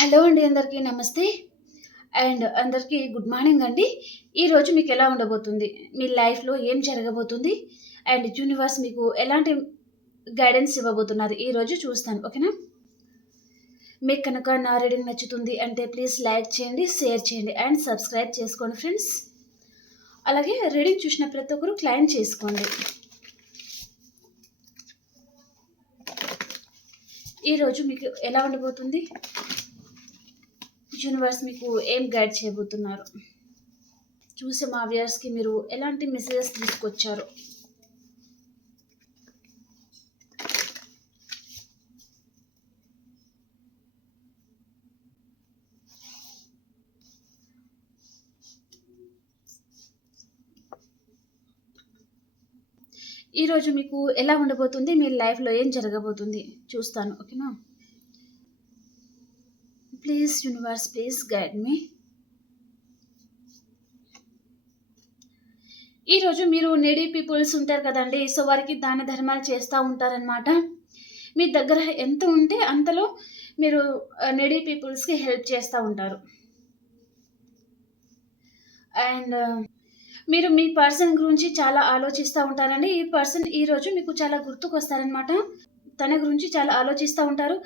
Hello అండి అందరికీ నమస్తే. అండ్ అందరికీ గుడ్ మార్నింగ్ అండి. ఈరోజు మీకు ఎలా ఉండబోతుంది? మీ లైఫ్‌లో ఏం జరగబోతుంది? అండ్ యూనివర్స్ మీకు ఎలాంటి గైడెన్స్ ఇవ్వబోతున్నారు? ఈరోజు చూస్తాను. ఓకేనా? మీకు కనుక నా రీడింగ్ నచ్చుతుంది అంటే ప్లీజ్ లైక్ చేయండి, షేర్ చేయండి అండ్ సబ్స్క్రైబ్ చేసుకోండి ఫ్రెండ్స్. అలాగే రీడింగ్ చూసిన ప్రతి ఒక్కరు క్లెయిమ్ చేసుకోండి. ఈరోజు మీకు ఎలా ఉండబోతుంది? యూనివర్స్ మీకు ఏం గైడ్ చేయబోతున్నారు? చూసే మా వ్యూయర్స్‌కి మీరు ఎలాంటి మెసేజెస్ తీసుకొచ్చారు? ఈరోజు మీకు ఎలా ఉండబోతుంది? మీ లైఫ్‌లో ఏం జరగబోతుంది? చూస్తాను. ఓకేనా? ప్లీజ్ యూనివర్స్ ప్లీజ్ గైడ్ మీ. ఈరోజు మీరు నీడీ పీపుల్స్ ఉంటారు కదండీ! సో, వారికి దాన ధర్మాలు చేస్తా ఉంటారనమాట. మీ దగ్గర ఎంత ఉంటే అంతలో మీరు నీడీ పీపుల్స్‌కి హెల్ప్ చేస్తా ఉంటారు. అండ్ మీరు మీ పర్సన్ గురించి చాలా ఆలోచిస్తా ఉంటారండి. ఈ పర్సన్ ఈరోజు మీకు చాలా గుర్తుకొస్తారనమాట. తన గురించి చాలా ఆలోచిస్తా ఉంటారు.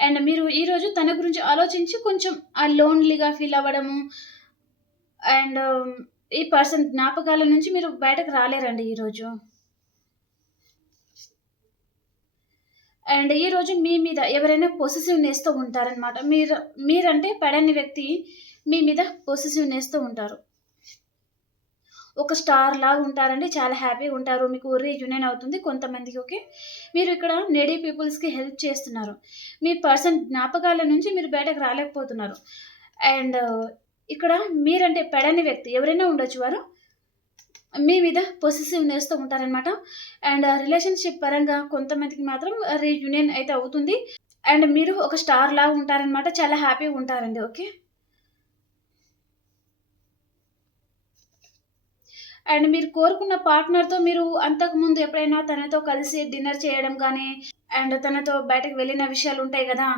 అండ్ మీరు ఈరోజు తన గురించి ఆలోచించి కొంచెం లోన్‌లీగా ఫీల్ అవ్వడము అండ్ ఈ పర్సన్ జ్ఞాపకాల నుంచి మీరు బయటకు రాలేరండి ఈరోజు. అండ్ ఈరోజు మీ మీద ఎవరైనా పొసెసివ్‌నెస్‌తో ఉంటారనమాట. మీరంటే పడని వ్యక్తి మీ మీద పొసెసివ్‌నెస్‌తో ఉంటారు. ఒక స్టార్ లాగా ఉంటారండి. చాలా హ్యాపీగా ఉంటారు. మీకు రీయూనియన్ అవుతుంది కొంతమందికి. ఓకే. మీరు ఇక్కడ నీడీ పీపుల్స్‌కి హెల్ప్ చేస్తున్నారు. మీ పర్సన్ జ్ఞాపకాల నుంచి మీరు బయటకు రాలేకపోతున్నారు. అండ్ ఇక్కడ మీరంటే పడని వ్యక్తి ఎవరైనా ఉండొచ్చు వారు మీ మీద పొసెసివ్‌నెస్‌తో ఉంటారనమాట. అండ్ రిలేషన్‌షిప్ పరంగా కొంతమందికి మాత్రం రీయూనియన్ అయితే అవుతుంది. అండ్ మీరు ఒక స్టార్ లాగా ఉంటారనమాట. చాలా హ్యాపీగా ఉంటారండి. ఓకే. అండ్ మీరు కోరుకున్న పార్ట్నర్‌తో మీరు అంతకుముందు ఎప్పుడైనా తనతో కలిసి డిన్నర్ చేయడం గానీ, అండ్ తనతో బయటకి వెళ్ళిన విషయాలుంటాయి గదా!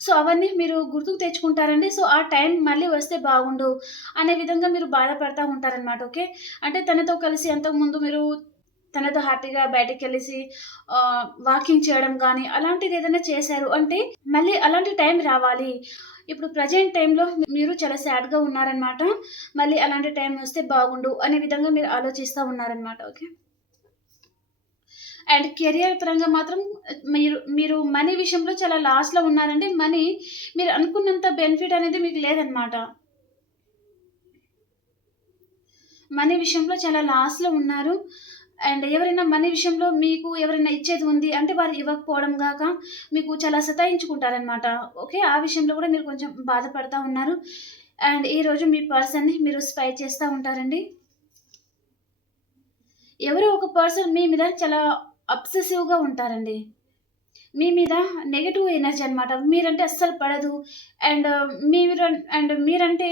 సో, అవన్నీ మీరు గుర్తుకు తెచ్చుకుంటారండి. సో, ఆ టైం మళ్ళీ వస్తే బాగుండు అనే విధంగా మీరు బాధపడతా ఉంటారనమాట. ఓకే. అంటే తనతో కలిసి అంతకుముందు మీరు తనతో హ్యాపీగా బయటికెళ్ళేసి వాకింగ్ చేయడం గానీ, అలాంటిదేదైనా చేశారు అంటే, మళ్ళీ అలాంటి టైం రావాలి. ఇప్పుడు ప్రెజెంట్ టైమ్‌లో మీరు చాలా సాడ్‌గా ఉన్నారనమాట. మళ్ళీ అలాంటి టైం వస్తే బాగుండు అనే విధంగా మీరు ఆలోచిస్తా ఉన్నారనమాట. ఓకే. అండ్ కెరియర్ పరంగా మాత్రం మీరు మీరు మనీ విషయంలో చాలా లాస్‌లో ఉన్నారండి. మనీ మీరు అనుకున్నంత బెనిఫిట్ అనేది మీకు లేదనమాట. మనీ విషయంలో చాలా లాస్‌లో ఉన్నారు. అండ్ ఎవరైనా మనీ విషయంలో మీకు ఎవరైనా ఇచ్చేది ఉంది అంటే వారు ఇవ్వకపోవడం గాక మీకు చాలా సతాయించుకుంటారనమాట. ఓకే. ఆ విషయంలో గూడా మీరు కొంచెం బాధపడతా ఉన్నారు. అండ్ ఈరోజు మీ పర్సన్‌ని మీరు స్పై చేస్తా ఉంటారండి. ఎవరో ఒక పర్సన్ మీ మీద చాలా అబ్సెసివ్‌గా ఉంటారండి. మీ మీద నెగెటివ్ ఎనర్జీ అనమాట. మీరంటే అస్సలు పడదు. అండ్ మీరంటే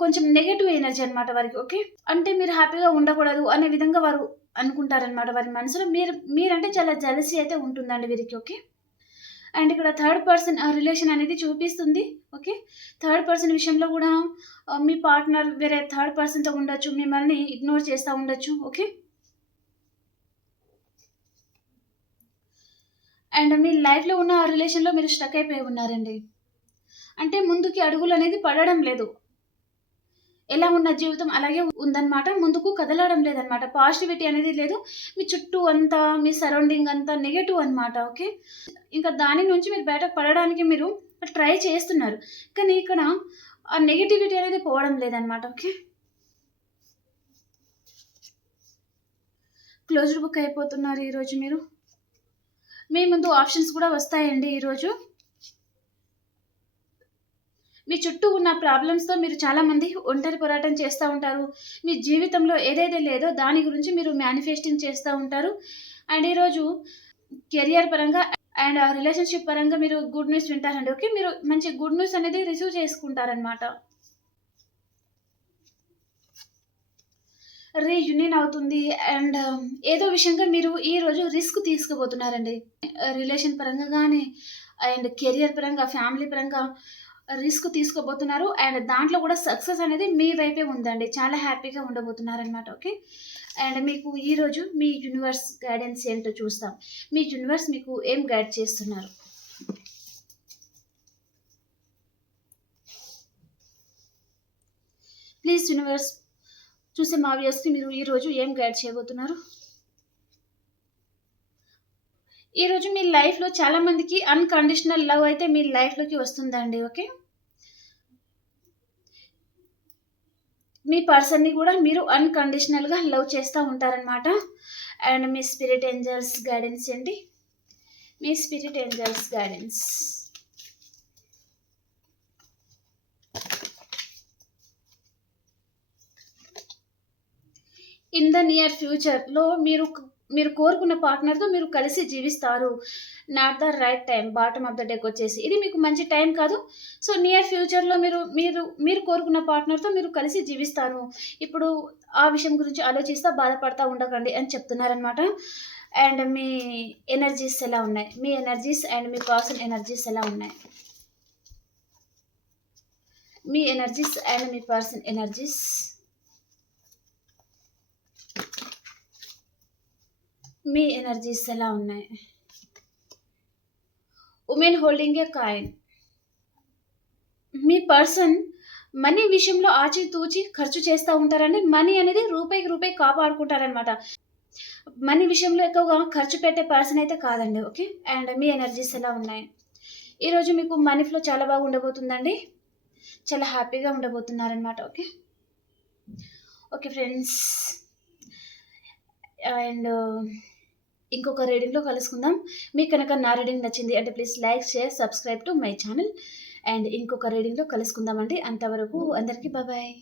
కొంచెం నెగెటివ్ ఎనర్జీ అనమాట వారికి. ఓకే. అంటే మీరు హ్యాపీగా ఉండకూడదు అనే విధంగా వారు అనుకుంటారనమాట వారి మనసులో. మీరంటే చాలా జెలసీ అయితే ఉంటుందండి వీరికి. ఓకే. అండ్ ఇక్కడ థర్డ్ పర్సన్ రిలేషన్ అనేది చూపిస్తుంది. ఓకే. థర్డ్ పర్సన్ విషయంలో గూడా మీ పార్ట్నర్ వేరే థర్డ్ పర్సన్‌తో ఉండొచ్చు. మిమ్మల్ని ఇగ్నోర్ చేస్తా ఉండొచ్చు. ఓకే. అండ్ మీ లైఫ్‌లో ఉన్న ఆ రిలేషన్‌లో మీరు స్టక్ అయిపోయి ఉన్నారండి. అంటే ముందుకి అడుగులనేది పడడం లేదు. ఎలా ఉన్న జీవితం అలాగే ఉందన్నమాట. ముందుకు కదలడం లేదన్నమాట. పాజిటివిటీ అనేది లేదు. మీ చుట్టూ అంతా, మీ సరౌండింగ్ అంతా నెగెటివ్ అన్నమాట. ఓకే. ఇంకా దాని నుంచి మీరు బయటకు పడడానికి మీరు ట్రై చేస్తున్నారు. కానీ ఇక్కడ ఆ నెగటివిటీ అనేది పోవడం లేదన్నమాట. ఓకే. క్లోజ్డ్ బుక్ అయిపోతున్నారు ఈరోజు మీరు. మీ ముందు ఆప్షన్స్ కూడా వస్తాయండి ఈరోజు. మీ చుట్టూ ఉన్న ప్రాబ్లమ్స్‌తో మీరు చాలామంది ఒంటరి పోరాటం చేస్తా ఉంటారు. మీ జీవితంలో ఏదైతే లేదో దాని గురించి మీరు మేనిఫెస్టింగ్ చేస్తా ఉంటారు. అండ్ ఈరోజు కెరియర్ పరంగా అండ్ రిలేషన్‌షిప్ పరంగా మీరు గుడ్ న్యూస్ వింటారండి. ఓకే. మీరు మంచి గుడ్ న్యూస్ అనేది రిసీవ్ చేసుకుంటారనమాట. రీయూనియన్ అవుతుంది. అండ్ ఏదో విషయంగా మీరు ఈరోజు రిస్క్ తీసుకోబోతున్నారండి. రిలేషన్ పరంగా గానీ, అండ్ కెరియర్ పరంగా, ఫ్యామిలీ పరంగా రిస్క్ తీసుకోబోతున్నారు. అండ్ దాంట్లో కూడా సక్సెస్ అనేది మీ వైపే ఉందండి. చాలా హ్యాపీగా ఉండబోతున్నారనమాట. ఓకే. అండ్ మీకు ఈరోజు మీ యూనివర్స్ గైడెన్స్ ఏంటో చూస్తాం. మీ యూనివర్స్ మీకు ఏం గైడ్ చేస్తున్నారు? ప్లీజ్ యూనివర్స్, చూసే మా వ్యూయర్స్కి మీరు ఈరోజు ఏం గైడ్ చేయబోతున్నారు? ఈరోజు మీ లైఫ్లో చాలా మందికి అన్కండిషనల్ లవ్ అయితే మీ లైఫ్లోకి వస్తుందండి. ఓకే. మీ పర్సన్ని కూడా మీరు అన్కండిషనల్గా లవ్ చేస్తూ ఉంటారనమాట. అండ్ మీ స్పిరిట్ ఏంజల్స్ గైడెన్స్ ఏంటి? మీ spirit angels guidance. In the near ఫ్యూచర్లో మీరు కోరుకున్న పార్ట్నర్తో మీరు కలిసి జీవిస్తారు. Not the right time, bottom of the deck వచ్చేసి ఇది మీకు మంచి టైం కాదు. సో నియర్ ఫ్యూచర్లో మీరు మీరు మీరు కోరుకున్న పార్ట్నర్తో మీరు కలిసి జీవిస్తారు. ఇప్పుడు ఆ విషయం గురించి ఆలోచిస్తూ బాధపడతా ఉండకండి అని చెప్తున్నారనమాట. అండ్ మీ ఎనర్జీస్ ఎలా ఉన్నాయి? మీ ఎనర్జీస్ అండ్ మీ పర్సన్ ఎనర్జీస్ ఎలా ఉన్నాయి? మీ ఎనర్జీస్ అండ్ మీ పర్సన్ ఎనర్జీస్. మీ ఎనర్జీస్ ఎలా ఉన్నాయి? Women holding a coin. మీ పర్సన్ మనీ విషయంలో ఆచితూచి ఖర్చు చేస్తూ ఉంటారండి. మనీ అనేది రూపాయికి రూపాయి కాపాడుకుంటారనమాట. మనీ విషయంలో ఎక్కువగా ఖర్చు పెట్టే పర్సన్ అయితే కాదండి. ఓకే. అండ్ మీ ఎనర్జీస్ ఎలా ఉన్నాయి? ఈరోజు మీకు మనీ ఫ్లో చాలా బాగా ఉండబోతుందండి. చాలా హ్యాపీగా ఉండబోతున్నారనమాట. ఓకే. Okay friends. అండ్ ఇంకొక రీడింగ్లో కలుసుకుందాం. మీకు కనుక నా రీడింగ్ నచ్చింది అంటే please like, share, subscribe to my channel. And ఇంకొక రీడింగ్లో కలుసుకుందామండి. అంతవరకు అందరికీ బాయ్.